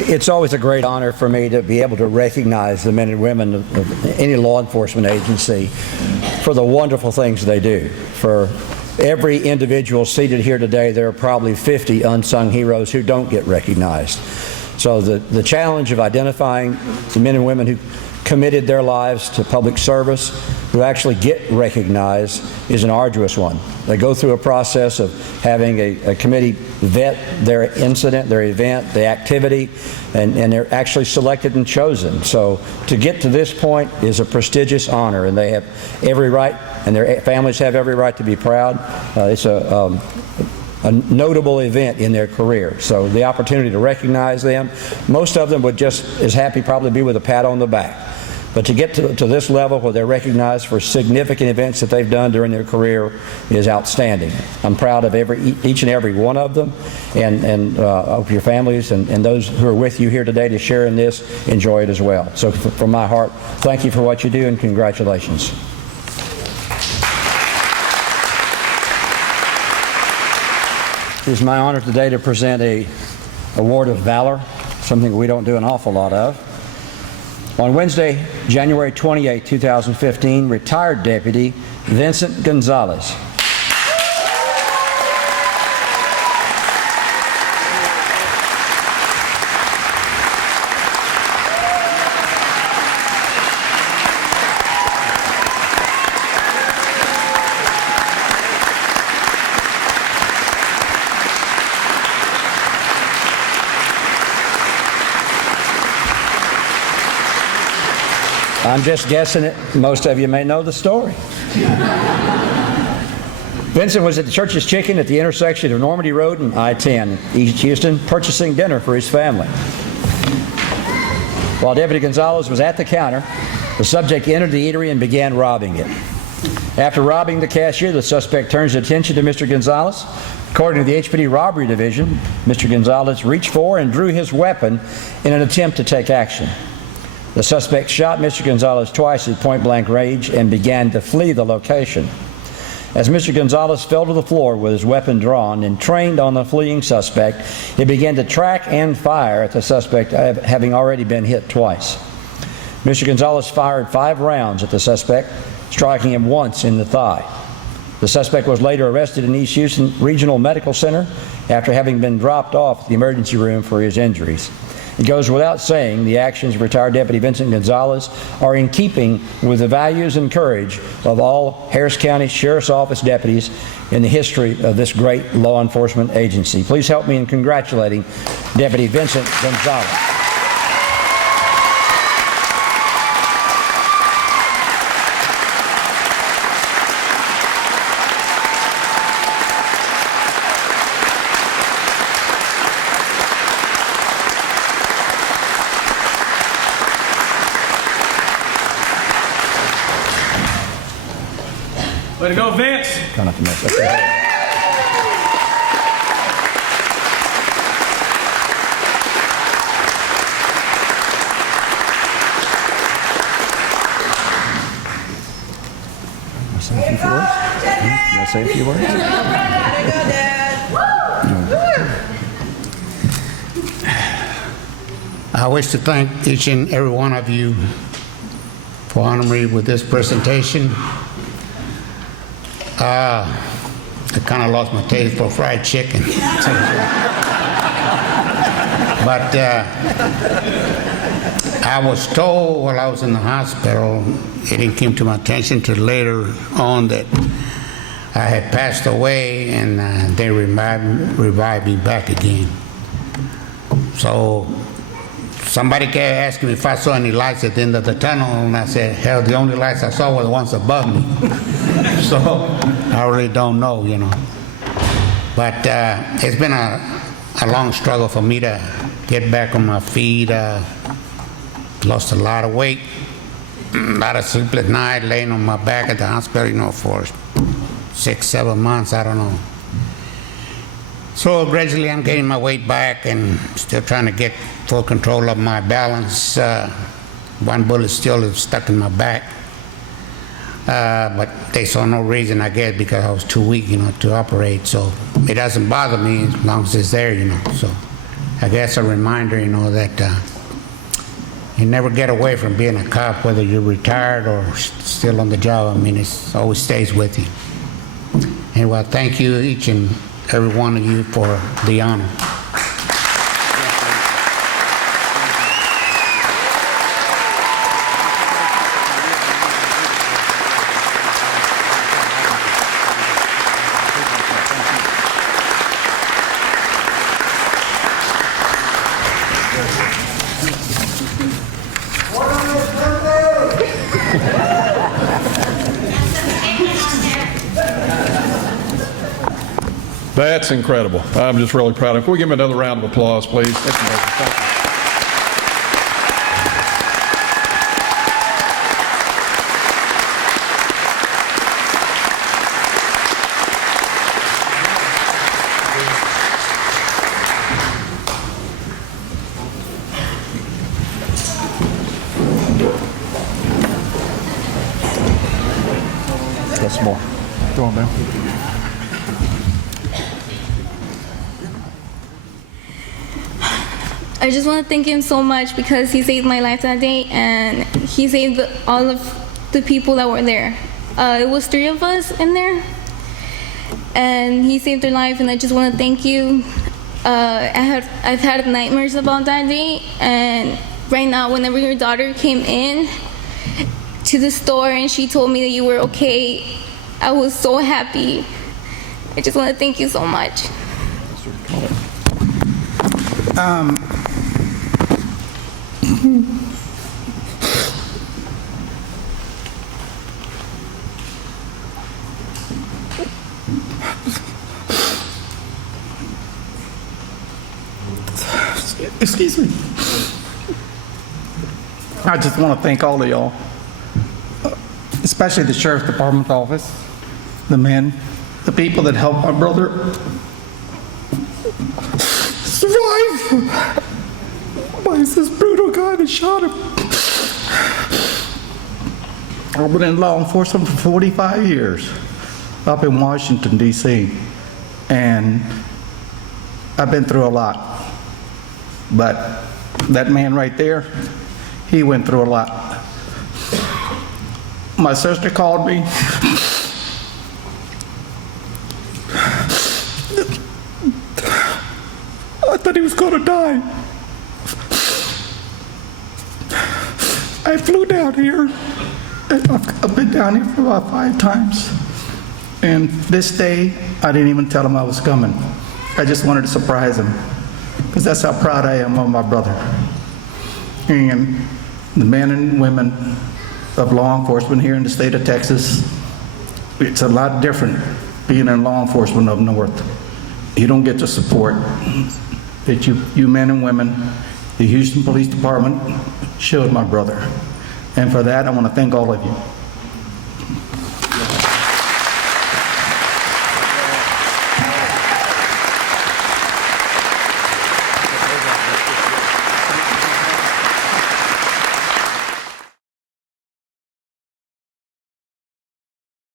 It's always a great honor for me to be able to recognize the men and women of any law enforcement agency for the wonderful things they do. For every individual seated here today, there are probably 50 unsung heroes who don't get recognized. So the challenge of identifying the men and women who committed their lives to public service, who actually get recognized, is an arduous one. They go through a process of having a committee vet their incident, their event, the activity, and they're actually selected and chosen. So to get to this point is a prestigious honor, and they have every right, and their families have every right to be proud. It's a notable event in their career. So the opportunity to recognize them, most of them would just as happy probably be with a pat on the back. But to get to this level where they're recognized for significant events that they've done during their career is outstanding. I'm proud of each and every one of them, and of your families and those who are with you here today to share in this, enjoy it as well. So from my heart, thank you for what you do and congratulations. It is my honor today to present an award of valor, something we don't do an awful lot of. On Wednesday, January 28, 2015, retired Deputy Vincent Gonzales. I'm just guessing it. Most of you may know the story. Vincent was at the Church's Chicken at the intersection of Normandy Road and I-10, East Houston, purchasing dinner for his family. While Deputy Gonzales was at the counter, the subject entered the eatery and began robbing it. After robbing the cashier, the suspect turns attention to Mr. Gonzales. According to the HPD Robbery Division, Mr. Gonzales reached for and drew his weapon in an attempt to take action. The suspect shot Mr. Gonzales twice at point-blank range and began to flee the location. As Mr. Gonzales fell to the floor with his weapon drawn and trained on the fleeing suspect, he began to track and fire at the suspect, having already been hit twice. Mr. Gonzales fired 5 rounds at the suspect, striking him once in the thigh. The suspect was later arrested in East Houston Regional Medical Center after having been dropped off at the emergency room for his injuries. It goes without saying the actions of retired Deputy Vincent Gonzales are in keeping with the values and courage of all Harris County Sheriff's Office deputies in the history of this great law enforcement agency. Please help me in congratulating Deputy Vincent Gonzales. Way to go, Vince! Try not to mess up your head. Say a few words? I wish to thank each and every one of you for honoring me with this presentation. I kind of lost my taste for fried chicken. But I was told while I was in the hospital, it didn't come to my attention till later on that I had passed away, and they revived me back again. So somebody kept asking me if I saw any lights at the end of the tunnel, and I said, hell, the only lights I saw were the ones above me. So I really don't know, you know. But it's been a long struggle for me to get back on my feet. Lost a lot of weight, a lot of sleepless night, laying on my back at the hospital, you know, for 6-7 months, I don't know. So gradually I'm getting my weight back and still trying to get full control of my balance. One bullet still is stuck in my back. But they saw no reason, I guess, because I was too weak, you know, to operate. So it doesn't bother me as long as it's there, you know. So I guess a reminder, that you never get away from being a cop, whether you're retired or still on the job. I mean, it always stays with you. Anyway, thank you, each and every one of you, for the honor. That's incredible. I'm just really proud of him. Can we give him another round of applause, please? That's amazing. Thank you. That's more. Go on down. I just want to thank him so much because he saved my life that day, and he saved all of the people that were there. It was 3 of us in there, and he saved their life, and I just want to thank you. I've had nightmares about that day, and right now, whenever your daughter came in to the store and she told me that you were okay, I was so happy. I just want to thank you so much. Excuse me. I just want to thank all of y'all, especially the Sheriff's Department office, the men, the people that helped my brother survive by this brutal guy that shot him. I've been in law enforcement for 45 years up in Washington, D.C., and I've been through a lot. But that man right there, he went through a lot. My sister called me. I thought he was going to die. I flew down here. I've been down here for about 5 times. And this day, I didn't even tell him I was coming. I just wanted to surprise him, because that's how proud I am of my brother. And the men and women of law enforcement here in the state of Texas, it's a lot different being in law enforcement up north. You don't get the support that you men and women, the Houston Police Department, showed my brother. And for that, I want to thank all of you.